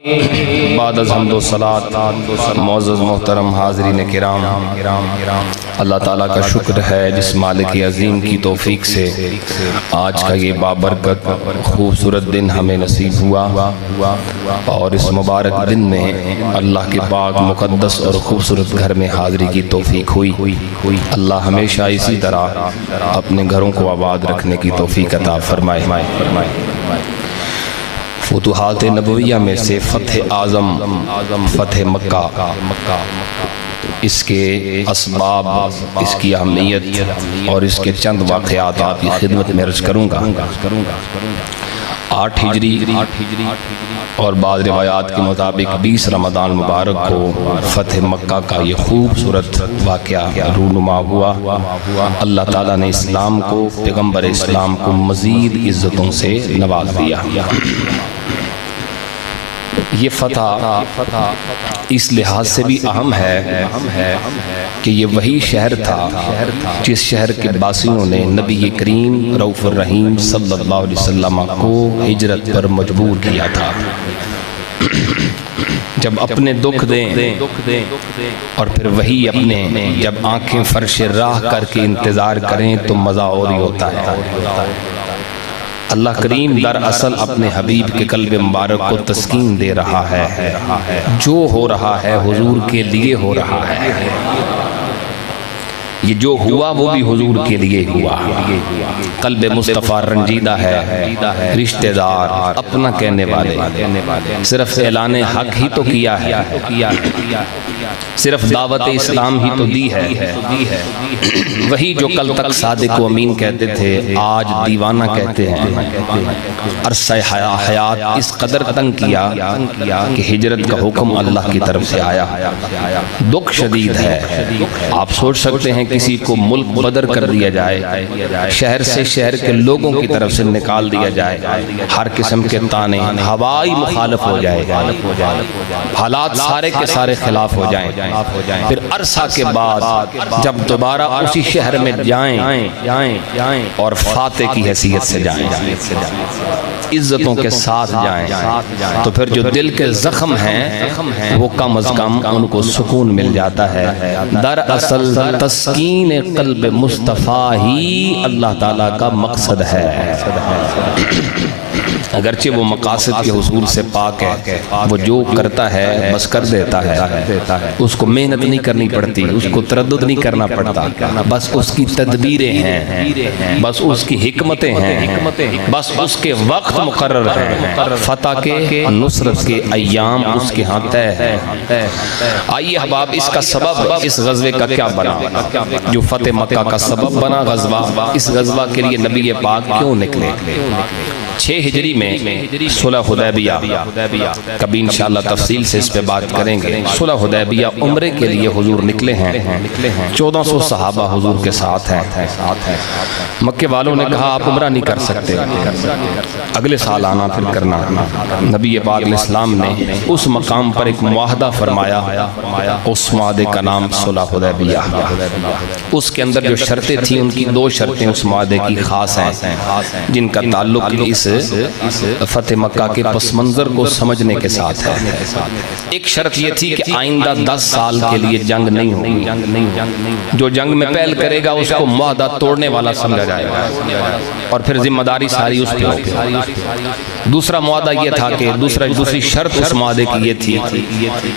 بعد از حمد و صلات معزز محترم حاضرین کرام، اللہ تعالیٰ کا شکر ہے جس مالک عظیم کی توفیق سے آج کا یہ بابرکت خوبصورت دن ہمیں نصیب ہوا، اور اس مبارک دن میں اللہ کے پاک مقدس اور خوبصورت گھر میں حاضری کی توفیق ہوئی۔ اللہ ہمیشہ اسی طرح اپنے گھروں کو آباد رکھنے کی توفیق عطا فرمائے۔ فتوحات نبویہ میں سے فتح اعظم فتح مکہ، اس کے اسباب، اس کی اہمیت اور اس کے چند واقعات آپ کی خدمت میں عرض کروں گا۔ 8 ہجری اور بعض روایات کے مطابق 20 رمضان مبارک کو فتح مکہ کا یہ خوبصورت واقعہ رونما ہوا۔ اللہ تعالیٰ نے اسلام کو، پیغمبر اسلام کو مزید عزتوں سے نواز دیا۔ یہ فتح اس لحاظ سے بھی اہم ہے کہ یہ وہی شہر تھا جس شہر کے باسیوں نے نبی کریم رؤوف الرحیم صلی اللہ علیہ وسلم کو ہجرت پر مجبور کیا تھا۔ جب اپنے دکھ دیں اور پھر وہی اپنے جب آنکھیں فرش راہ کر کے انتظار کریں تو مزہ اور ہی ہوتا ہے۔ اللہ کریم دراصل اپنے حبیب کے قلب مبارک کو تسکین دے رہا ہے، جو ہو رہا ہے حضور کے لیے ہو رہا ہے۔ یہ جو ہوا وہ بھی حضور کے لیے ہوا۔ قلب مصطفیٰ رنجیدہ ہے، رشتہ دار اپنا کہنے والے، صرف اعلان حق ہی تو کیا ہے، صرف دعوت اسلام ہی تو دی ہے۔ وہی جو کل تک صادق و امین کہتے تھے آج دیوانہ کہتے ہیں۔ عرصہ حیات اس قدر تنگ کیا کہ ہجرت کا حکم اللہ کی طرف سے آیا۔ دکھ شدید ہے، آپ سوچ سکتے ہیں کسی کو ملک بدر کر دیا جائے، شہر سے شہر کے لوگوں کی طرف سے نکال دیا جائے، ہر قسم کے تانے، ہوائی مخالف ہو جائے، حالات سارے کے سارے خلاف ہو جائیں، پھر عرصہ کے بعد جب دوبارہ اسی شہر میں جائیں اور فاتح کی حیثیت سے جائیں، عزتوں کے ساتھ جائیں، تو پھر جو دل کے زخم ہیں وہ کم از کم ان کو سکون مل جاتا ہے۔ دراصل تسکین قلب مصطفیٰ ہی اللہ تعالیٰ کا مقصد ہے۔ اگرچہ وہ مقاصد کے حصول سے پاک ہے، وہ جو کرتا ہے بس کر دیتا ہے، اس کو محنت نہیں کرنی پڑتی، اس کو تردد نہیں کرنا پڑتا، بس اس کی تدبیریں ہیں، بس اس کی حکمتیں ہیں، بس اس کے وقت مقرر ہیں، فتح کے نصرت کے ایام اس کے ہاں طے ہے۔ آئیے احباب، اس کا سبب اس غزوے کا کیا بنا جو فتح مکہ کا سبب بنا غزوہ؟ اس غزوہ کے لیے نبی پاک کیوں نکلے؟ 6 ہجری میں صلح حدیبیہ، کبھی انشاءاللہ تفصیل سے اس پہ بات کریں گے۔ صلح حدیبیہ عمرے کے لیے حضور نکلے ہیں، 1400 صحابہ حضور کے ساتھ ہیں۔ مکے والوں نے کہا آپ عمرہ نہیں کر سکتے، اگلے سال آنا پھر کرنا۔ نبی پاک علیہ السلام نے اس مقام پر ایک معاہدہ فرمایا، اس معاہدے کا نام صلح حدیبیہ۔ اس کے اندر جو شرطیں تھیں ان کی 2 شرطیں اس معاہدے کی خاص ہیں جن کا تعلق اس فتح مکہ کے پس منظر کو سمجھنے کے ساتھ ہے۔ ایک شرط یہ تھی کہ آئندہ 10 سال کے لیے جنگ نہیں ہوگی، جو جنگ میں پہل کرے گا اس کو معاہدہ توڑنے والا سمجھا جائے گا اور پھر ذمہ داری ساری اس پہ ہوگی۔ دوسرا معاہدہ یہ تھا کہ دوسری شرط اس معاہدے کی یہ تھی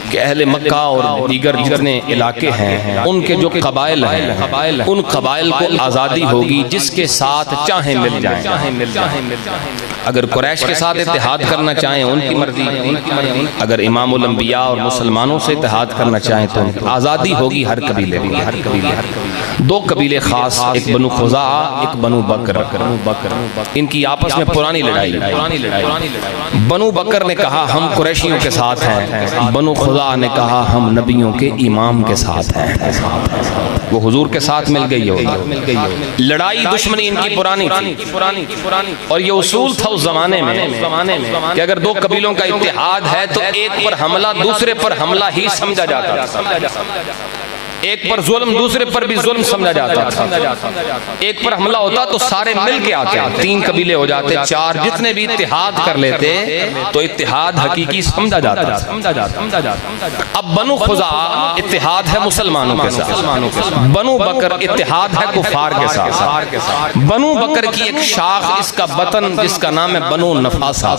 کہ اہل مکہ اور دیگر جتنے علاقے ہیں ان کے جو قبائل ہیں ان قبائل کو آزادی ہوگی جس کے ساتھ چاہیں مل جائیں۔ اگر قریش کے ساتھ اتحاد کرنا چاہیں ان کی مرضی، اگر امام الانبیاء اور مسلمانوں سے اتحاد کرنا چاہیں تو آزادی ہوگی ہر قبیلے کی۔ 2 قبیلے خاص، ایک بنو خزاعہ ایک بنو بکر، ان کی آپس میں پرانی لڑائی۔ بنو بکر نے کہا ہم قریشیوں کے ساتھ ہیں، بنو خزاعہ نے کہا ہم نبیوں کے امام کے ساتھ ہیں۔ وہ حضور کے ساتھ مل گئی ہوگی۔ لڑائی دشمنی ان کی پرانی تھی، اور یہ اصول تھا اس زمانے میں کہ اگر 2 قبیلوں کا اتحاد ہے تو ایک پر حملہ دوسرے پر حملہ ہی سمجھا جاتا تھا۔ ایک پر ظلم دوسرے پر بھی ظلم سمجھا جاتا تھا. ایک پر حملہ ہوتا تو سارے مل کے آتے, 3 قبیلے ہو جاتے, 4 جتنے بھی اتحاد کر لیتے تو اتحاد حقیقی سمجھا جاتا تھا. اب بنو خزاعہ اتحاد ہے مسلمانوں کے ساتھ, بنو بکر اتحاد ہے کفار کے ساتھ. بنو بکر کی ایک شاخ, اس کا بطن جس کا نام ہے بنو نفاسہ,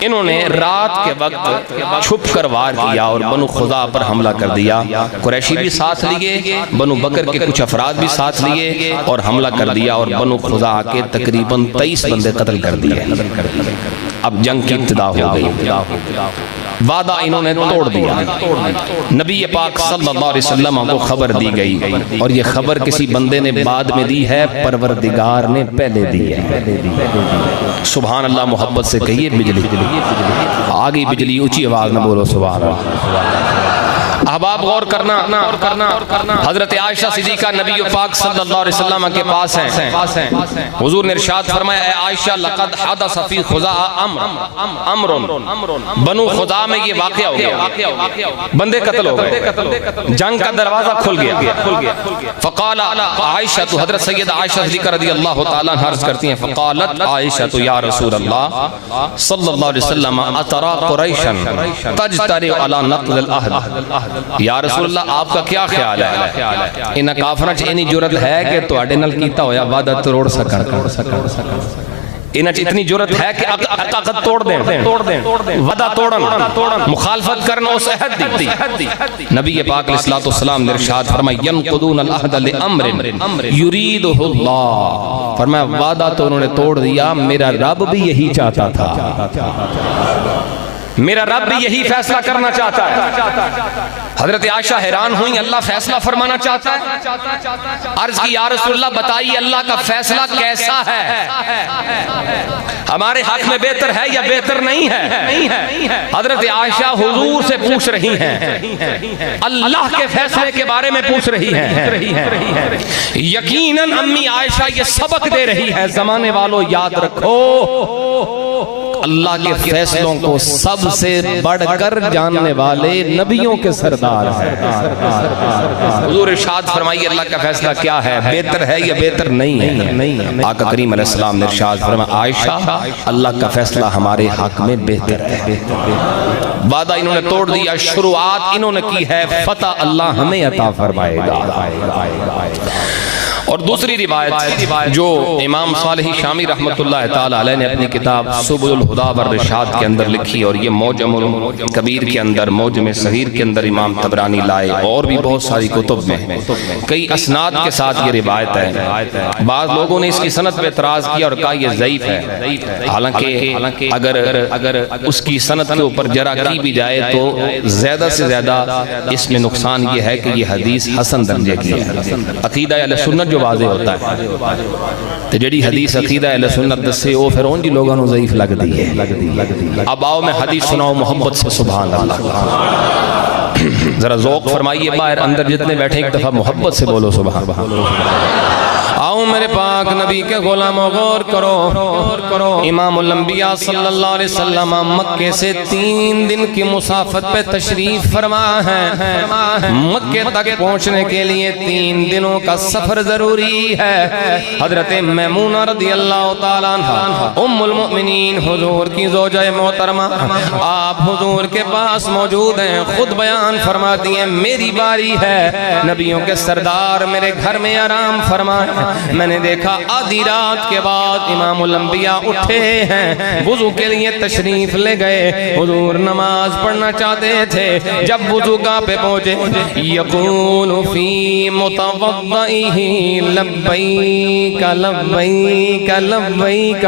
انہوں نے رات کے وقت چھپ کر وار کیا اور بنو خزاعہ پر حملہ کر دیا. قریشی بھی ساتھ لیے, بنو بکر کے کچھ افراد بھی ساتھ لیے اور حملہ کر دیا اور بنو خزاعہ کے تقریباً 23 بندے قتل کر دیے. اب جنگ کی ابتدا ہو گئی. وعدہ انہوں نے توڑ دیا. نبی پاک صلی اللہ علیہ وسلم کو خبر دی گئی, اور یہ خبر کسی بندے نے بعد میں دی ہے, پروردگار نے پہلے دی ہے. سبحان اللہ, محبت سے کہیے بجلی. آگئی بجلی, اونچی آواز نہ بولو سبحان اللہ. احباب غور کرنا, حضرت عائشہ صدیقہ نبی پاک صلی اللہ علیہ وسلم کے پاس ہیں. حضور نے ارشاد فرمایا, اے عائشہ لقد حدث فی خزاعہ امر, بنو خزاعہ میں یہ واقعہ ہو گیا, بندے قتل ہو گئے, جنگ کا دروازہ کھل گیا. فقال عائشہ, تو حضرت سید عائشہ صدیقہ رضی اللہ تعالیٰ عنہ عرض کرتی ہیں, فقالت عائشہ تو یا رسول اللہ صلی اللہ علیہ وسلم اترا قریشا تجترئ علی نقض العہد. یا رسول اللہ آپ کا کیا خیال ہے, انہاں کافراں چ اتنی جرأت ہے کہ تواڈے نال کیتا ہویا وعدہ توڑ سکن, انہاں چ اتنی جرأت ہے کہ عقد توڑ دیں, وعدہ توڑن, مخالفت کرن اس عہد دی. نبی پاک علیہ الصلوۃ والسلام نے ارشاد فرمایا, ینقضون العہد لامر یریدہ اللہ, فرمایا وعدہ تو انہوں نے توڑ دیا, میرا رب بھی یہی چاہتا تھا, میرا رب بھی یہی فیصلہ کرنا چاہتا ہے. حضرت عائشہ حیران ہوئی, اللہ فیصلہ فرمانا چاہتا ہے. عرض کی, یا رسول اللہ بتائیے اللہ کا فیصلہ کیسا ہے, ہمارے حق میں بہتر ہے یا بہتر نہیں ہے. حضرت عائشہ حضور سے پوچھ رہی ہیں, اللہ کے فیصلے کے بارے میں پوچھ رہی ہیں. یقیناً امی عائشہ یہ سبق دے رہی ہے, زمانے والوں یاد رکھو اللہ کے فیصلوں کو سب سے بڑھ کر جاننے والے نبیوں کے سردار ہیں. حضور ارشاد فرمائیے اللہ کا فیصلہ کیا ہے, بہتر ہے یا بہتر نہیں ہے. آقا کریم علیہ السلام نے ارشاد فرمایا, عائشہ اللہ کا فیصلہ ہمارے حق میں بہتر ہے. وعدہ انہوں نے توڑ دیا, شروعات انہوں نے کی ہے, فتح اللہ ہمیں عطا فرمائے گا. اور دوسری روایت جو امام صالح شامی رحمت اللہ تعالی علیہ نے اپنی کتاب سبل الہدی والرشاد کے اندر لکھی, اور یہ موجم کبیر کے اندر, موجم صغیر کے اندر امام طبرانی لائے, اور بھی بہت ساری کتب میں کئی اسناد کے ساتھ یہ روایت ہے. بعض لوگوں نے اس کی سند پہ اعتراض کیا اور کہا یہ ضعیف ہے, حالانکہ اگر اس کی سند کے اوپر جرح کی بھی جائے تو زیادہ سے زیادہ اس میں نقصان یہ ہے کہ یہ حدیث حسن درجے کی ہے. عقیدہ اہل سنت جو واضح ہوتا ہے, تو جڑی حدیث عقیدہ اہل سنت دسے وہ پھر ان جی لوگوں نے ضعیف لگ دی ہے. اب آؤ میں حدیث سناؤں محبت سے, سبحان اللہ. ذرا ذوق فرمائیے, باہر اندر جتنے بیٹھے ایک دفعہ محبت سے بولو سبحان اللہ. آؤ میرے پاک نبی کے غلاموں غور کرو, امام الانبیاء صلی اللہ علیہ وسلم مکے سے 3 دن کی مسافت پہ تشریف فرما ہے. مکے تک پہنچنے کے لیے 3 دنوں کا سفر ضروری ہے. حضرت میمونہ رضی اللہ تعالیٰ عنہ ام المؤمنین حضور کی زوجہ محترمہ, آپ حضور کے پاس موجود ہیں, خود بیان فرماتی ہیں, میری باری ہے, نبیوں کے سردار میرے گھر میں آرام فرمائیں. میں نے دیکھا آدھی رات کے بعد امام الانبیاء اٹھے ہیں, وضو کے لیے تشریف لے گئے, حضور نماز پڑھنا چاہتے تھے. جب وضو گاہ پہ پہنچے, یقول فی متوضئہ لبیک لبیک لبیک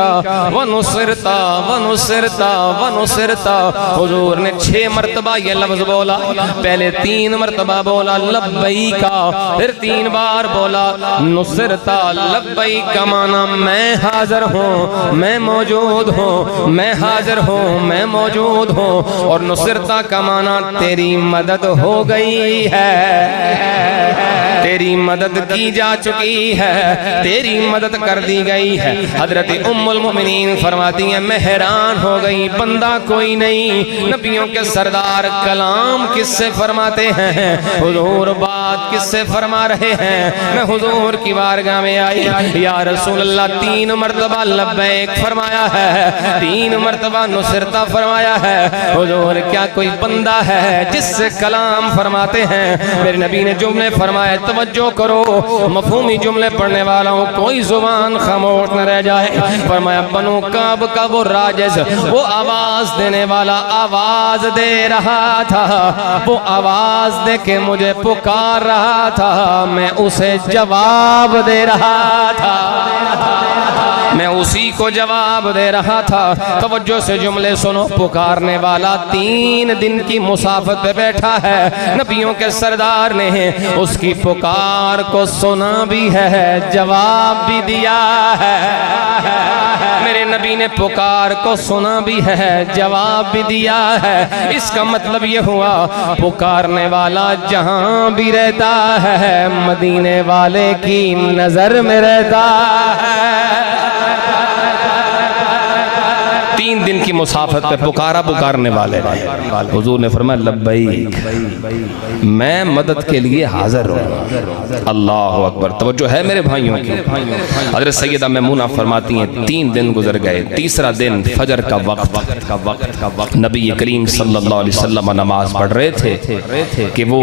ونصرتا ونصرتا ونصرتا. حضور نے 6 مرتبہ یہ لفظ بولا, پہلے 3 مرتبہ بولا لبیک, پھر 3 بار بولا نصرتا لبیک کا معنی میں حاضر ہوں، میں موجود ہوں، میں حاضر ہوں، میں موجود ہوں، اور نصرتا کا معنی تیری مدد ہو گئی ہے، تیری مدد کی جا چکی ہے، تیری مدد کر دی گئی ہے۔ حضرت ام المؤمنین فرماتی ہیں میں حیران ہو گئی، بندہ کوئی نہیں، نبیوں کے سردار کلام کس سے فرماتے ہیں، حضور بات کس سے فرما رہے ہیں۔ میں حضور کی بارگاہ میں آئی، یا رسول اللہ 3 مرتبہ لبیک فرمایا ہے، 3 مرتبہ نصرتا فرمایا ہے، حضور کیا کوئی بندہ ہے جس سے کلام فرماتے ہیں؟ میرے نبی نے جملے فرمائے، توجہ کرو، مفہومی جملے پڑھنے والا ہوں، کوئی زبان خاموش نہ رہ جائے۔ فرمایا بنو کعب کا وہ راجز، وہ آواز دینے والا آواز دے رہا تھا، وہ آواز دے کے مجھے پکار رہا تھا، میں اسے جواب دے رہا تھا، میں اسی کو جواب دے رہا تھا۔ توجہ سے جملے سنو، پکارنے والا 3 دن کی مسافت پہ بیٹھا ہے، نبیوں کے سردار نے اس کی پکار کو سنا بھی ہے، جواب بھی دیا ہے۔ میرے نبی نے پکار کو سنا بھی ہے، جواب بھی دیا ہے۔ اس کا مطلب یہ ہوا پکارنے والا جہاں بھی رہتا ہے، مدینے والے کی نظر میں رہتا ہے۔ 3 دن کی مسافت پہ پکارا پکارنے والے، حضور نے فرمایا لبیک، میں مدد کے لیے حاضر ہوں۔ اللہ اکبر، توجہ ہے میرے بھائیوں کی۔ حضرت سیدہ میمونہ فرماتی ہیں 3 دن گزر گئے، تیسرا دن فجر کا وقت، نبی کریم صلی اللہ علیہ وسلم نماز پڑھ رہے تھے کہ وہ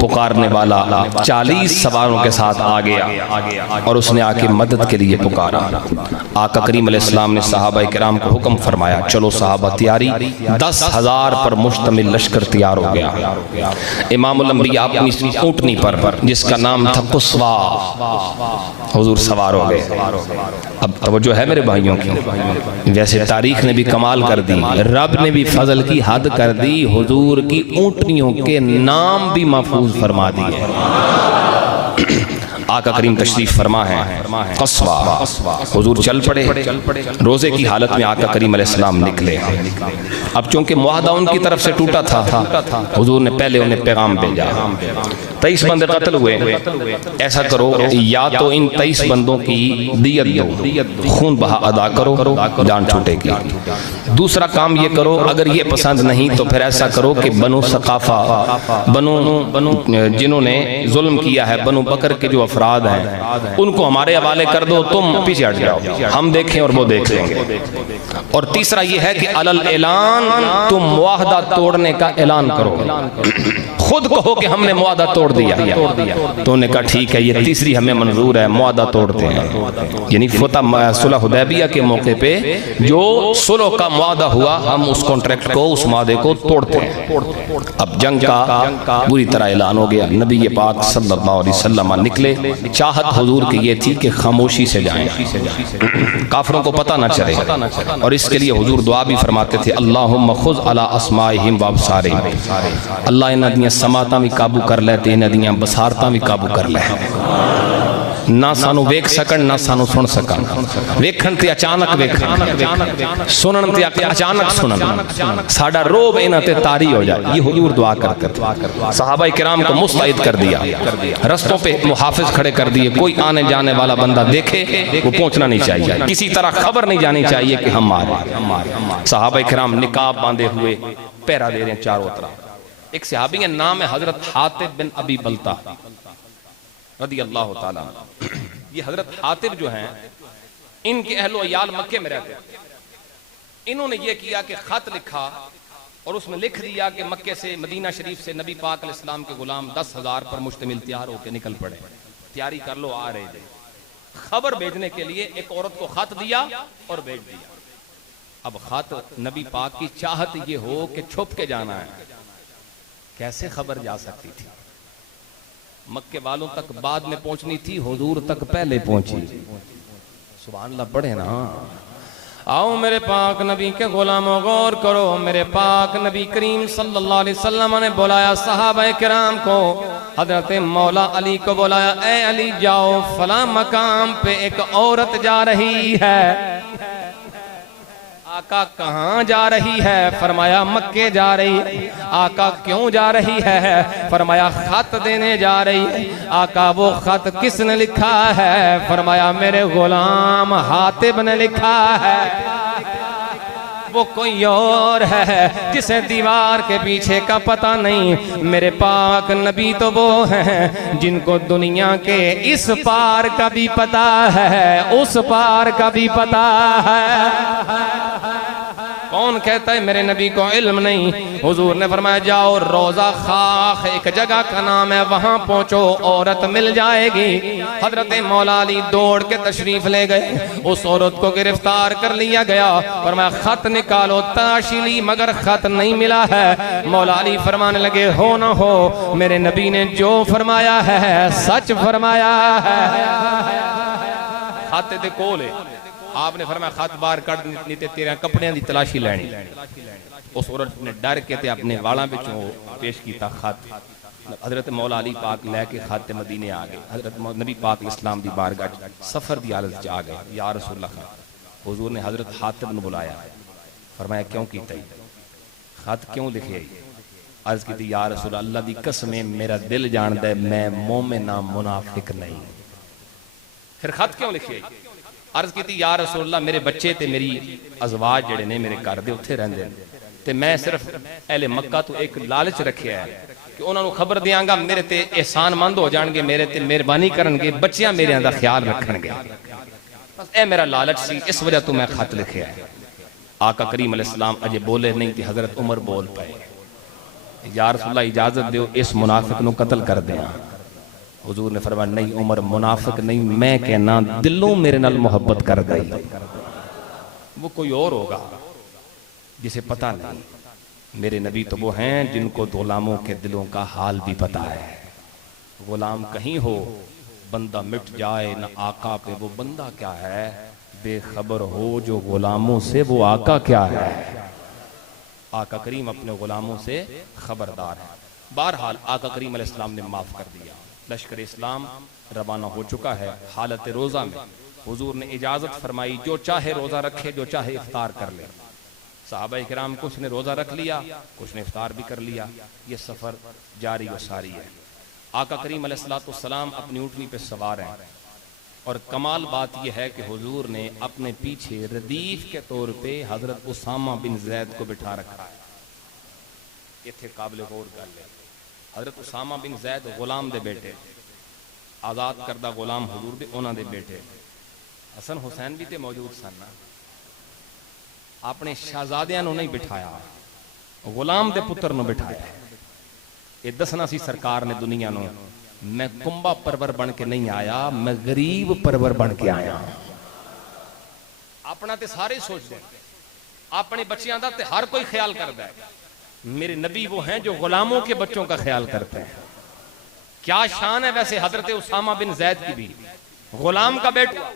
پکارنے والا 40 سواروں کے ساتھ آ گیا اور اس نے آ کے مدد کے لیے پکارا۔ آقا کریم علیہ السلام نے صحابہ کرام کو حکم فرمایا چلو صحابہ تیاری، 10,000 پر مشتمل لشکر تیار ہو گیا۔ امام الانبیاء اپنی اونٹنی پر جس کا نام تھا قصوا، حضور سوار ہو گئے۔ اب توجہ ہے میرے بھائیوں کی، ویسے تاریخ نے بھی کمال کر دی، رب نے بھی فضل کی حد کر دی، حضور کی اونٹنیوں کے نام بھی محفوظ فرما دیے۔ آقا کریم تشریف فرما ہے قصوا، حضور چل پڑے، روزے کی حالت میں آقا کریم علیہ السلام نکلے۔ اب چونکہ معاہدہ ان کی طرف سے ٹوٹا تھا، حضور نے پہلے انہیں پیغام بھیجا، 23 بندے قتل ہوئے، ایسا کرو یا تو ان 23 بندوں کی دیت دو، خون بہا ادا کرو، جان چھوٹے گی۔ دوسرا کام یہ کرو، اگر یہ پسند نہیں تو پھر ایسا کرو کہ بنو ثقافہ، جنہوں نے ظلم کیا ہے، بنو بکر کے جو افراد ہیں ان کو ہمارے حوالے کر دو، تم پیچھے ہٹ جاؤ، ہم دیکھیں اور وہ دیکھ لیں گے۔ اور تیسرا یہ ہے کہ علل اعلان تم معاہدہ توڑنے کا اعلان کرو، خود کہو کہ ہم نے معاہدہ توڑ دیا۔ تو انہوں نے کہا ٹھیک ہے، یہ تیسری ہمیں منظور ہے، معاہدہ توڑتے ہیں۔ یعنی فتح صلح حدیبیہ کے موقع پہ جو صلح کا معاہدہ ہوا، ہم اس کانٹریکٹ کو، اس معاہدے کو توڑتے ہیں۔ اب جنگ کا بری طرح اعلان ہو گیا، نبی پاک صلی اللہ علیہ وسلم نکلے، چاہت حضور کی یہ تھی کہ خاموشی سے جائیں، کافروں کو پتہ نہ چلے، اور اس کے لیے حضور دعا بھی فرماتے تھے اللہم خذ علی اسمائہم وابصارہم، اللہ انہاں دیاں سماعتاں بھی قابو کر لے تے انہاں دیاں بصارتاں بھی قابو کر لے، نہ سانو ویکھ سکن نہ سانو سن سکن، ویکھن تے اچانک ویکھن، سنن تے اچانک سنن، ساڈا روب انہاں تے طاری ہو جائے، یہ حضور دعا کرتے تھے۔ صحابہ کرام کو مستعد کر دیا، رستوں پہ محافظ کھڑے کر دیے، کوئی آنے جانے والا بندہ دیکھے وہ پہنچنا نہیں چاہیے، کسی طرح خبر نہیں جانی چاہیے کہ ہم آ رہے ہیں۔ صحابہ کرام نقاب باندھے ہوئے پہرا دے رہے ہیں چاروں طرف۔ ایک صحابی کا نام ہے حضرت حاطب بن ابی بلتہ رضی اللہ تعالیٰ، یہ حضرت حاطب جو ہیں ان کے اہل و عیال مکے میں رہتے ہیں، انہوں نے یہ کیا کہ خط لکھا اور اس میں لکھ دیا کہ مکے سے مدینہ شریف سے نبی پاک علیہ السلام کے غلام 10,000 پر مشتمل تیار ہو کے نکل پڑے، تیاری کر لو آ رہے تھے۔ خبر بھیجنے کے لیے ایک عورت کو خط دیا اور بھیج دیا۔ اب خط نبی پاک کی چاہت یہ ہو کہ چھپ کے جانا ہے، کیسے خبر جا سکتی تھی؟ مکے والوں تک بعد میں پہنچنی تھی، حضور تک پہلے پہنچی۔ سبحان اللہ، پڑھے نا، آؤ میرے پاک نبی کے غلاموں غور کرو، میرے پاک نبی کریم صلی اللہ علیہ وسلم نے بلایا صحابہ کرام کو، حضرت مولا علی کو بلایا، اے علی جاؤ فلاں مقام پہ ایک عورت جا رہی ہے۔ آقا کہاں جا رہی ہے؟ فرمایا مکے جا رہی ہے۔ آقا کیوں جا رہی ہے؟ فرمایا خط دینے جا رہی ہے۔ آقا وہ خط کس نے لکھا ہے؟ فرمایا میرے غلام حاتب نے لکھا ہے۔ وہ کوئی اور ہے جسے دیوار کے پیچھے کا پتہ نہیں، میرے پاک نبی تو وہ ہیں جن کو دنیا کے اس پار کا بھی پتہ ہے، اس پار کا بھی پتہ ہے۔ کون کہتا ہے میرے نبی کو علم نہیں؟ حضور نے فرمایا جاؤ روضہ خاخ ایک جگہ کا نام ہے، وہاں پہنچو عورت مل جائے گی۔ حضرت مولا علی دوڑ کے تشریف لے گئے، اس عورت کو گرفتار کر لیا گیا۔ فرمایا خط نکالو، تلاشی لی مگر خط نہیں ملا ہے۔ مولا علی فرمانے لگے ہو نہ ہو میرے نبی نے جو فرمایا ہے سچ فرمایا ہے۔ خط دے کولے آپ نے فرمایا خط بار کٹ نیتے تیرے کپڑیاں دی تلاشی لینی۔ اس عورت نے ڈر کے تے اپنے والاں بچوں پیش کیتا خط۔ حضرت مولا علی پاک لے کے خط مدینے آگئے۔ حضرت نبی پاک اسلام دی بارگاہ سفر دی حالت جا گئے۔ یا رسول اللہ، حضور نے حضرت حاتب نے بلایا، فرمایا کیوں کیتا ہی؟ خط کیوں لکھے؟ عرض کی تھی یا رسول اللہ دی قسمیں میرا دل جان دے میں مومنہ منافق نہیں۔ پھر خط کیوں لکھے؟ عرض کی تھی یا رسول اللہ میرے بچے تے میری ازواج جڑے نے میرے گھر دے اتھے رہندے تے میں صرف اہل مکہ تو ایک لالچ رکھیا ہے کہ انہوں نے خبر دیاں گا میرے تے احسان مند ہو جان گے، میرے تے مہربانی کرن گے، بچیاں میرے اندر خیال رکھن گے، بس اے میرا لالچ سی، اس وجہ تو میں خط لکھیا ہے۔ آقا کریم علیہ السلام اجے بولے نہیں تھی، حضرت عمر بول پائے، یا رسول اللہ اجازت دیو اس منافق نو قتل کر دیاں۔ حضور نے فرمایا نہیں عمر منافق نہیں، میں کہنا دلوں میرے نال محبت کر گئی، وہ کوئی اور ہوگا جسے پتہ نہیں۔ میرے نبی تو وہ ہیں جن کو غلاموں کے دلوں کا حال بھی پتہ ہے۔ غلام کہیں ہو بندہ مٹ جائے نہ آقا پہ وہ بندہ کیا ہے، بے خبر ہو جو غلاموں سے وہ آقا کیا ہے۔ آقا کریم اپنے غلاموں سے خبردار ہے۔ بہرحال آقا کریم علیہ السلام نے معاف کر دیا۔ لشکر اسلام روانہ ہو چکا ہے۔ حالت روزہ میں حضور نے اجازت فرمائی جو چاہے روزہ رکھے، جو چاہے افطار کر لے۔ صحابہ کرام کچھ نے روزہ رکھ لیا، کچھ نے افطار بھی کر لیا۔ یہ سفر جاری و ساری ہے۔ آقا کریم علیہ السلام اپنی اونٹنی پہ سوار ہیں، اور کمال بات یہ ہے کہ حضور نے اپنے پیچھے ردیف کے طور پہ حضرت اسامہ بن زید کو بٹھا رکھا ہے۔ یہ تھے قابل غور کر لیں۔ حضرت اسامہ بن زید غلام دے بیٹے، آزاد کردہ غلام حضور دے انہاں دے بیٹے۔ حسن حسین بھی تے موجود سن، اپنے شہزادیاں نو نہیں بٹھایا، غلام دے پتر نو بٹھایا۔ یہ دسنا سی سرکار نے دنیا نو میں کنبا پرور بن کے نہیں آیا، میں غریب پرور بن کے آیا۔ اپنا تے سارے سوچ دیں، اپنے بچیاں دا تے ہر کوئی خیال کردا ہے۔ میرے نبی وہ ہیں جو غلاموں کے بچوں کا خیال کرتے ہیں۔ کیا شان ہے ویسے حضرت اسامہ بن زید کی بھی، غلام کا بیٹا،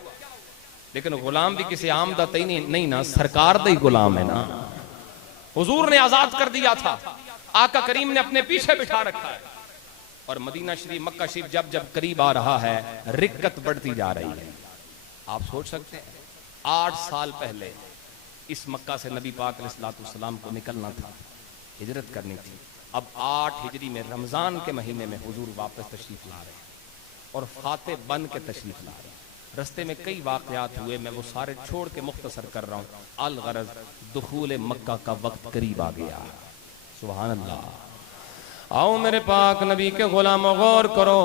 لیکن غلام بھی کسی عام دا نہیں نا، سرکار دا ہی غلام ہے نا۔ حضور نے آزاد کر دیا تھا، آقا کریم نے اپنے پیچھے بٹھا رکھا ہے، اور مدینہ شریف مکہ شریف جب جب قریب آ رہا ہے رکت بڑھتی جا رہی ہے۔ آپ سوچ سکتے ہیں 8 سال پہلے اس مکہ سے نبی پاک علیہ السلام کو نکلنا تھا، ہجرت کرنی تھی۔ اب 8 ہجری میں رمضان کے مہینے میں حضور واپس تشریف لا رہے ہیں اور فاتح بن کے تشریف لا رہے ہیں۔ رستے میں کئی واقعات ہوئے، میں وہ سارے چھوڑ کے مختصر کر رہا ہوں۔ الغرض دخول مکہ کا وقت قریب آ گیا۔ سبحان اللہ۔ آؤ میرے پاک نبی کے غلاموں غور کرو،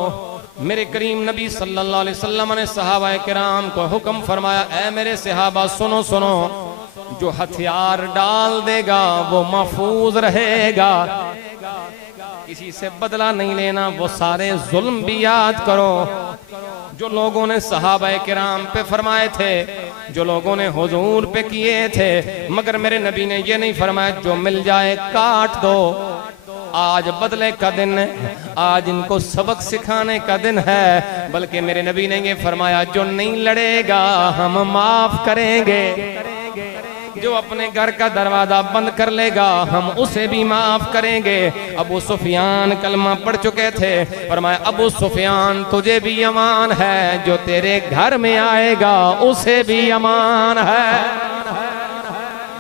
میرے کریم نبی صلی اللہ علیہ وسلم نے صحابہ کرام کو حکم فرمایا، اے میرے صحابہ سنو سنو، جو ہتھیار ڈال دے گا وہ محفوظ رہے گا، کسی سے بدلہ نہیں لینا، وہ سارے ظلم بھی یاد کرو جو لوگوں نے صحابہ کرام پہ فرمائے تھے، جو لوگوں نے حضور پہ کیے تھے، مگر میرے نبی نے یہ نہیں فرمایا جو مل جائے کاٹ دو۔ آج بدلے کا دن ہے، آج ان کو سبق سکھانے کا دن ہے، بلکہ میرے نبی نے یہ فرمایا جو نہیں لڑے گا ہم معاف کریں گے۔ جو اپنے گھر کا دروازہ بند کر لے گا ہم اسے بھی معاف کریں گے۔ ابو سفیان کلمہ پڑھ چکے تھے، فرمایا ابو سفیان تجھے بھی امان ہے، جو تیرے گھر میں آئے گا اسے بھی امان ہے۔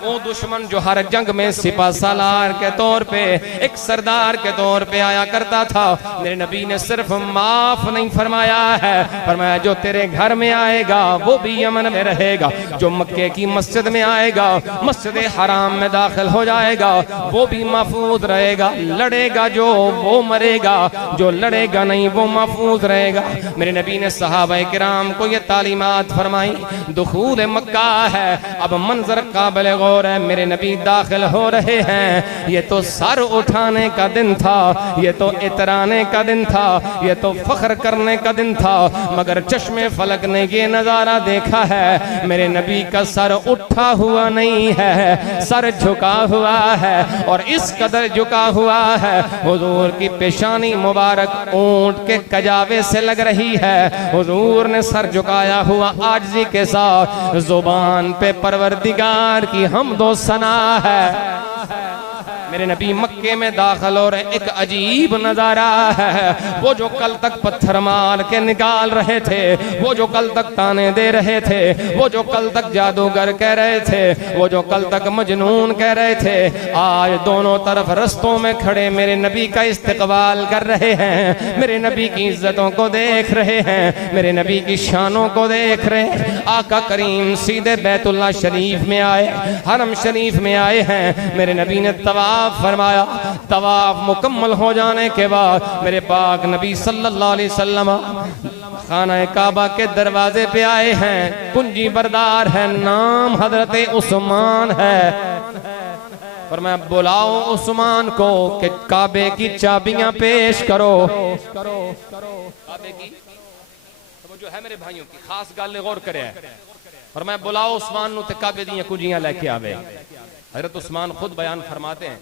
وہ دشمن جو ہر جنگ میں سپہ سالار کے طور پہ ایک سردار کے طور پہ آیا کرتا تھا، میرے نبی نے صرف معاف نہیں فرمایا ہے، فرمایا جو تیرے گھر میں آئے گا وہ بھی یمن میں رہے گا، جو مکے کی مسجد میں آئے گا، مسجد حرام میں داخل ہو جائے گا وہ بھی محفوظ رہے گا، لڑے گا جو وہ مرے گا، جو لڑے گا نہیں وہ محفوظ رہے گا۔ میرے نبی نے صحابہ کرام کو یہ تعلیمات فرمائی۔ دخول مکہ ہے، اب منظر قابل غور ہے، میرے نبی داخل ہو رہے ہیں، یہ تو سر اٹھانے کا دن تھا، یہ تو اترانے کا دن تھا، یہ تو فخر کرنے کا دن تھا، مگر چشم فلک نے یہ نظارہ دیکھا ہے، میرے نبی کا سر اٹھا ہوا نہیں ہے، سر جھکا ہوا ہے، اور اس قدر جھکا ہوا ہے حضور کی پیشانی مبارک اونٹ کے کجاوے سے لگ رہی ہے۔ حضور نے سر جھکایا ہوا عاجزی کے ساتھ، زبان پہ پروردگار کی حمد و ثنا ہے۔ میرے نبی مکے میں داخل ہو رہے، ایک عجیب نظارہ ہے، وہ جو کل تک پتھر مار کے نکال رہے تھے، وہ جو کل تک تانے دے رہے تھے، وہ جو کل تک جادوگر کہہ رہے تھے، وہ جو کل تک مجنون کہہ رہے تھے، آج دونوں طرف رستوں میں کھڑے میرے نبی کا استقبال کر رہے ہیں، میرے نبی کی عزتوں کو دیکھ رہے ہیں، میرے نبی کی شانوں کو دیکھ رہے ہیں۔ آقا کریم سیدھے بیت اللہ شریف میں آئے، حرم شریف میں آئے ہیں، میرے نبی نے طواف فرمایا۔ طواف مکمل ہو جانے کے بعد میرے پاک نبی صلی اللہ علیہ وسلم خانہ کعبہ کے دروازے پہ آئے ہیں، کنجی بردار ہے، نام حضرت عثمان ہے، فرمایا بلاؤ عثمان کو کہ کعبے کی چابیاں پیش کرو۔ کعبے کی جو ہے میرے بھائیوں کی خاص گل غور کرے، فرمایا بلاؤ عثمان نو تے کعبے دیاں کنجیاں لے کے آوے۔ حضرت عثمان خود بیان فرماتے ہیں،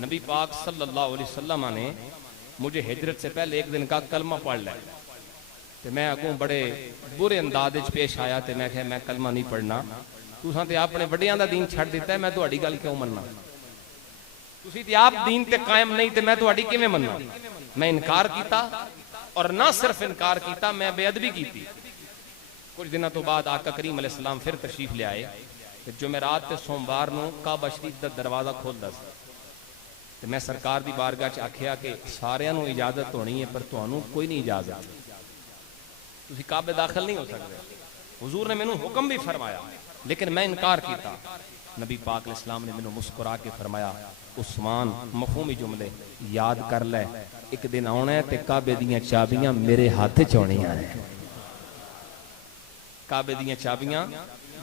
نبی پاک صلی اللہ علیہ وسلم نے مجھے ہجرت سے پہلے ایک دن کا کلمہ پڑھ لیا، تو میں اگوں بڑے برے انداز پیش آیا، تو میں کہا میں کلمہ نہیں پڑھنا، تساں تے اپنے وڈیاں دا دین چھڑ دیتا ہے، میں تہاڈی گل کیوں مننا، تسی تے آپ دین تے قائم نہیں تے میں تہاڈی کیویں مننا۔ میں انکار کیتا، اور نہ صرف انکار کیتا، میں بے ادبی کیتی۔ کچھ دنوں تو بعد آقا کریم علیہ السلام پھر تشریف لے آئے، جمعرات تے سوموار نو کعبہ شریف دا دروازہ کھولدا سی، تے میں سرکار دی بارگاہ چ آکھیا کہ ساریاں نو اجازت ہونی ہے پر تانوں کوئی نہیں اجازت، تسی کعبے داخل نہیں ہو سکتے۔ حضور نے مینوں حکم بھی فرمایا لیکن میں انکار کیتا۔ نبی پاک علیہ السلام نے مینوں مسکرا کے فرمایا عثمان مفہومی جملے یاد کر لے، ایک دن آنا ہے تے کعبے دیاں چابیاں میرے ہاتھ وچ ہونیاں نے، کعبے دیاں چابیاں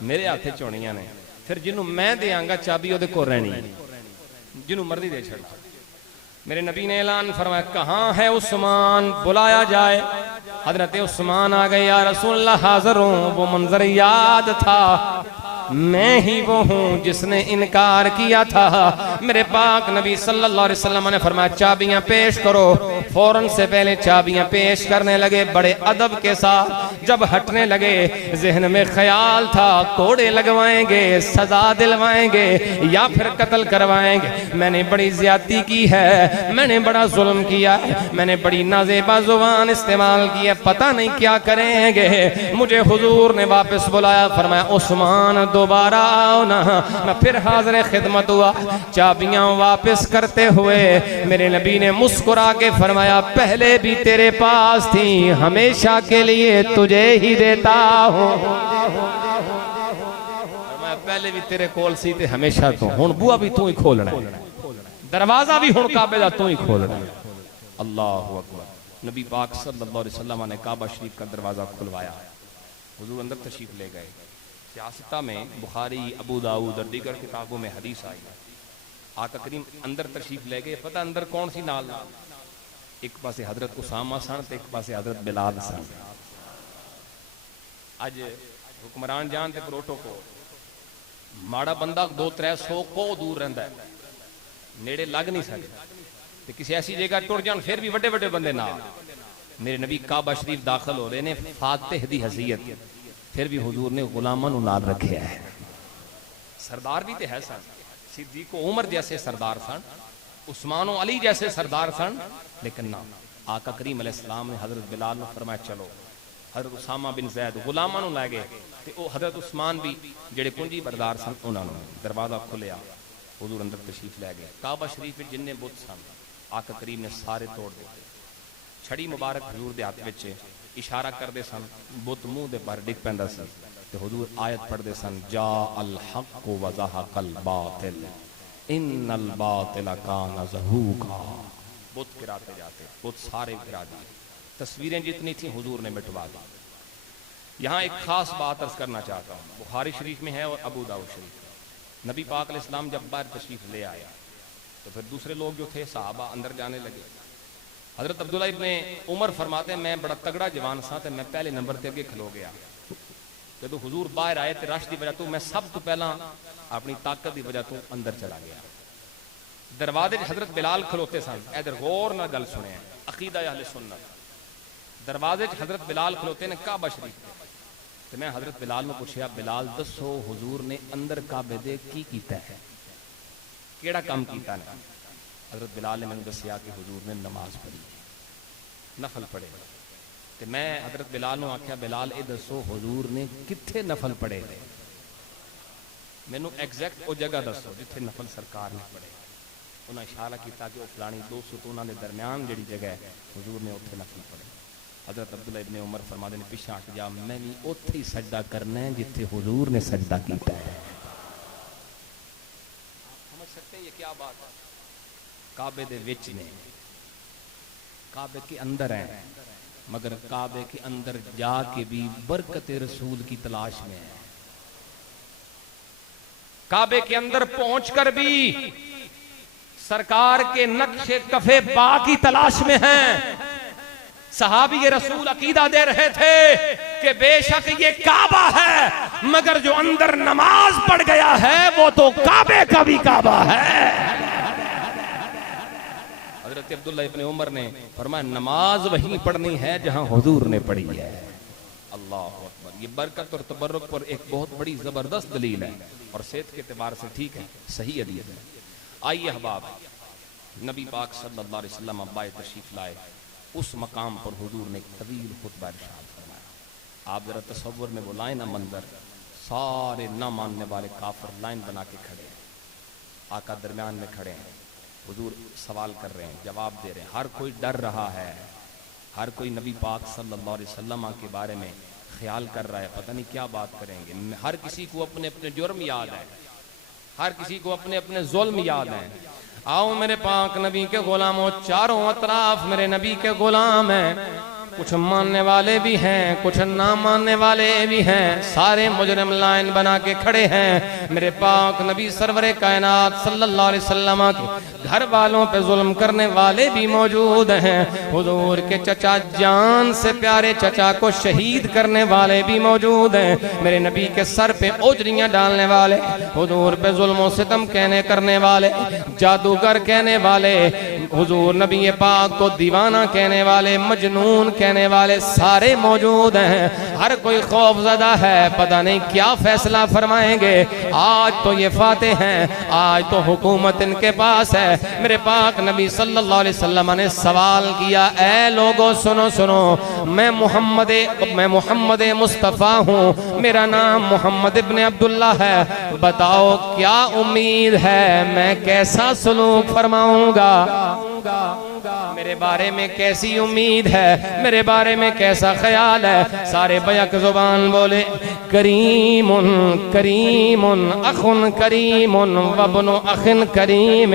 میرے ہاتھ وچ ہونیاں نے، پھر جنوں میں دیاں گا چابی اودے کول رہنی، جنوں مرضی دے چھڑ۔ میرے نبی نے اعلان فرمایا کہاں ہے عثمان، بلایا جائے۔ حضرت عثمان آ گئے، یا رسول اللہ حاضر ہوں۔ وہ منظر یاد تھا، میں ہی وہ ہوں جس نے انکار کیا تھا۔ میرے پاک نبی صلی اللہ علیہ وسلم نے فرمایا چابیاں پیش کرو۔ فوراً سے پہلے چابیاں پیش کرنے لگے بڑے ادب کے ساتھ۔ جب ہٹنے لگے ذہن میں خیال تھا کوڑے لگوائیں گے، سزا دلوائیں گے یا پھر قتل کروائیں گے۔ میں نے بڑی زیادتی کی ہے، میں نے بڑا ظلم کیا ہے، میں نے بڑی نازیبا زبان استعمال کی ہے، پتہ نہیں کیا کریں گے۔ مجھے حضور نے واپس بلایا، فرمایا عثمان دوبارہ آؤ نا۔ میں پھر حاضر خدمت ہوا، چابیاں واپس کرتے ہوئے میرے نبی نے مسکرا کے فرمایا پہلے بھی تیرے پاس تھی، ہمیشہ کے لیے تجھے ہی دیتا ہوں۔ میں پہلے بھی تیرے کول سی تے ہمیشہ تو، ہن بوا بھی تو ہی کھولنا ہے، دروازہ بھی ہن کعبے دا تو ہی کھولنا ہے۔ اللہ اکبر۔ نبی پاک صلی اللہ علیہ وسلم نے کعبہ شریف کا دروازہ کھلوایا، حضور اندر تشریف لے گئے۔ سیاستہ میں بخاری، ابو داؤد اور دیگر کتابوں میں حدیث آئی، آقا کریم اندر تشریف لے گئے۔ پتہ اندر کون سی نال؟ ایک پاسے حضرت اسامہ سن تے ایک پاسے حضرت بلال سن۔ اج حکمران جان تے پروٹو کو ماڑا بندہ 200-300 کو دور رہندا ہے، نیڑے لگ نہیں سکتا، تے کسی ایسی جگہ ٹر جان پھر بھی بڑے بڑے بندے نہ۔ میرے نبی کعبہ شریف داخل ہو رہے نے فاتح دی حیثیت، پھر بھی حضور نے غلاماں نو نال رکھیا ہے۔ سردار بھی تے ہے سن، صدیق و عمر جیسے سردار سن، عثمان و علی جیسے سردار سن، لیکن نہ، آقا کریم علیہ السلام نے حضرت بلال نے فرمایا چلو۔ حضرت اسامہ بن زید غلاماں نوں لے گئے تے او حضرت عثمان بھی جڑے کنجی بردار سن انہاں نوں دروازہ کھلیا، حضور اندر تشریف لے گئے۔ کعبہ شریف وچ جننے بت سن آقا کریم نے سارے توڑ دیتے، چھڑی مبارک حضور دے ہاتھ وچ اشارہ کردے سن، بت منہ دے پر ڈگ پیندا سی تے حضور آیت پڑھدے سن، جا الحق وزہق الباطل ان الباطل کان زہوقا۔ بت گراتے جاتے، بت سارے گرا دیے، تصویریں جتنی تھیں حضور نے مٹوا دی۔ یہاں ایک خاص بات عرض کرنا چاہتا ہوں، بخاری شریف میں ہے اور ابو داؤد شریف میں، نبی پاک علیہ السلام جب باہر تشریف لے آیا تو پھر دوسرے لوگ جو تھے صحابہ اندر جانے لگے۔ حضرت عبداللہ ابن عمر فرماتے ہیں میں بڑا تگڑا جوان سا تے میں پہلے نمبر تے اگے کھلو گیا، جدو حضور باہر آئے تے رش دی وجہ تو میں سب تو پہلا اپنی طاقت دی وجہ تو اندر چلا گیا۔ دروازے حضرت بلال کھلوتے سن، ادھر غور نہ گل سنے، عقیدہ اہل سنت، دروازے حضرت بلال کھلوتے نے کعبہ شریف تے میں حضرت بلال نے پوچھیا بلال دسو حضور نے اندر کعبے دے کی کیتا ہے، کیڑا کام کیتا ہے؟ حضرت بلال نے میں دسیا کہ حضور نے نماز پڑھی، نفل پڑھے، تے میں حضرت بلال نے آکھیا بلال اے دسو حضور نے کتھے نفل پڑھے، مینوں ایگزیکٹ او جگہ دسو جتھے نفل سرکار نے پڑھے۔ انہاں اشارہ کیتا کہ وہ فلانی دو ستوناں دے درمیان جڑی جگہ ہے حضور نے اوتھے نفل پڑھے۔ حضرت عبداللہ ابن عمر فرماتے ہیں پیچھے ہٹ جا، میں بھی اوتھے ہی سجدہ کرنا ہے جتھے حضور نے سجدہ کیتا ہے۔ سمجھ سکتے ہیں یہ کیا بات ہے؟ کعبے دے وچ نے، کعبے کے اندر ہیں، مگر کعبے کے اندر جا کے بھی برکت رسول کی تلاش میں ہے، کعبے کے اندر پہنچ کر بھی سرکار کے نقش کفے با کی تلاش میں ہیں۔ صحابی رسول عقیدہ دے رہے تھے کہ بے شک یہ کعبہ ہے، مگر جو اندر نماز پڑھ گیا ہے وہ تو کعبے کا بھی کعبہ ہے۔ حضرت عبداللہ ابن عمر نے فرمایا نماز وہیں پڑھنی ہے جہاں حضور نے پڑھی ہے۔ اللہ اکبر، یہ برکت اور تبرک پر ایک بہت بڑی زبردست دلیل ہے اور صحت کے اعتبار سے ٹھیک ہے، صحیح حدیث ہے۔ آئیے احباب، نبی پاک صلی اللہ علیہ وسلم ابائے تشریف لائے، اس مقام پر حضور نے ایک طویل خطبہ ارشاد فرمایا۔ آپ ذرا تصور میں وہ لائن منظر، سارے نہ ماننے والے کافر لائن بنا کے کھڑے ہیں، آقا درمیان میں کھڑے ہیں، حضور سوال کر رہے ہیں، جواب دے رہے ہیں، ہر کوئی ڈر رہا ہے، ہر کوئی نبی پاک صلی اللہ علیہ وسلم کے بارے میں خیال کر رہا ہے، پتہ نہیں کیا بات کریں گے، ہر کسی کو اپنے اپنے جرم یاد ہے، ہر کسی کو اپنے اپنے ظلم یاد ہیں۔ آؤ میرے پاک نبی کے غلاموں، چاروں اطراف میرے نبی کے غلام ہیں، کچھ ماننے والے بھی ہیں، کچھ نہ ماننے والے بھی ہیں، سارے مجرم لائن بنا کے کھڑے ہیں۔ میرے پاک نبی سرور کائنات صلی اللہ علیہ وسلم کے گھر والوں پہ ظلم کرنے والے بھی موجود ہیں، حضور کے چچا جان سے پیارے چچا کو شہید کرنے والے بھی موجود ہیں، میرے نبی کے سر پہ اوجریاں ڈالنے والے، حضور پہ ظلم و ستم کہنے کرنے والے، جادوگر کہنے والے، حضور نبی پاک کو دیوانہ کہنے والے، مجنون کہنے والے سارے موجود ہیں۔ ہر کوئی خوف زدہ ہے، پتہ نہیں کیا فیصلہ فرمائیں گے۔ آج تو یہ فاتح ہیں، آج تو حکومت ان کے پاس ہے۔ میرے پاک نبی صلی اللہ علیہ وسلم نے سوال کیا، اے لوگو سنو سنو، میں محمد مصطفیٰ ہوں، میرا نام محمد ابن عبداللہ ہے، بتاؤ کیا امید ہے، میں کیسا سلوک فرماؤں گا، میرے بارے میں کیسی امید ہے، میرے بارے میں کیسا خیال ہے؟ سارے بیک زبان بولے، کریم کریم اخ کریم وابن اخ کریم،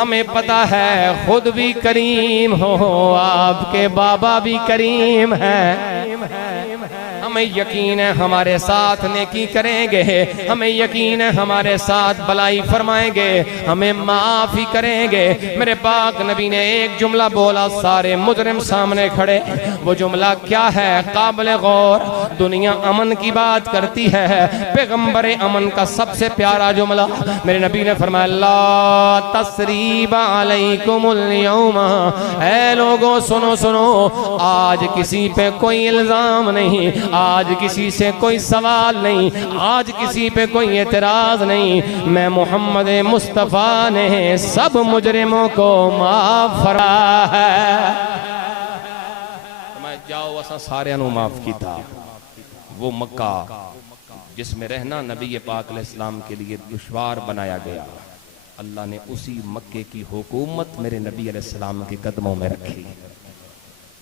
ہمیں پتا ہے خود بھی کریم ہو، آپ کے بابا بھی کریم ہیں، ہمیں یقین ہے ہمارے ساتھ نیکی کریں گے، ہمیں یقین ہے ہمارے ساتھ بلائی فرمائیں گے، ہمیں معافی کریں گے۔ میرے پاک نبی نے ایک جملہ بولا، سارے مجرم سامنے کھڑے، وہ جملہ کیا ہے؟ قابل غور، دنیا امن کی بات کرتی ہے، پیغمبر امن کا سب سے پیارا جملہ میرے نبی نے فرمایا، لا تثریب علیکم اليوم، اے لوگوں سنو سنو، آج کسی پہ کوئی الزام نہیں، آج کسی سے کوئی سوال نہیں، آج کسی پہ کوئی اعتراض نہیں، میں محمد مصطفیٰ نے سب مجرموں کو معاف فرمایا ہے۔ میں جاؤ اساں سارے انہوں معاف کی تھا۔ وہ مکہ جس میں رہنا نبی پاک علیہ السلام کے لیے دشوار بنایا گیا، اللہ نے اسی مکے کی حکومت میرے نبی علیہ السلام کے قدموں میں رکھی۔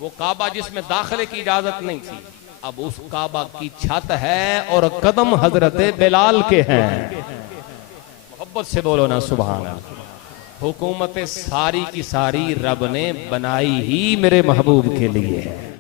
وہ کعبہ جس میں داخلے کی اجازت نہیں تھی، اب اس کعبہ کی چھت ہے اور قدم حضرت بلال کے ہیں۔ محبت سے بولو نا سبحان اللہ۔ حکومت ساری کی ساری رب نے بنائی ہی میرے محبوب کے لیے ہے۔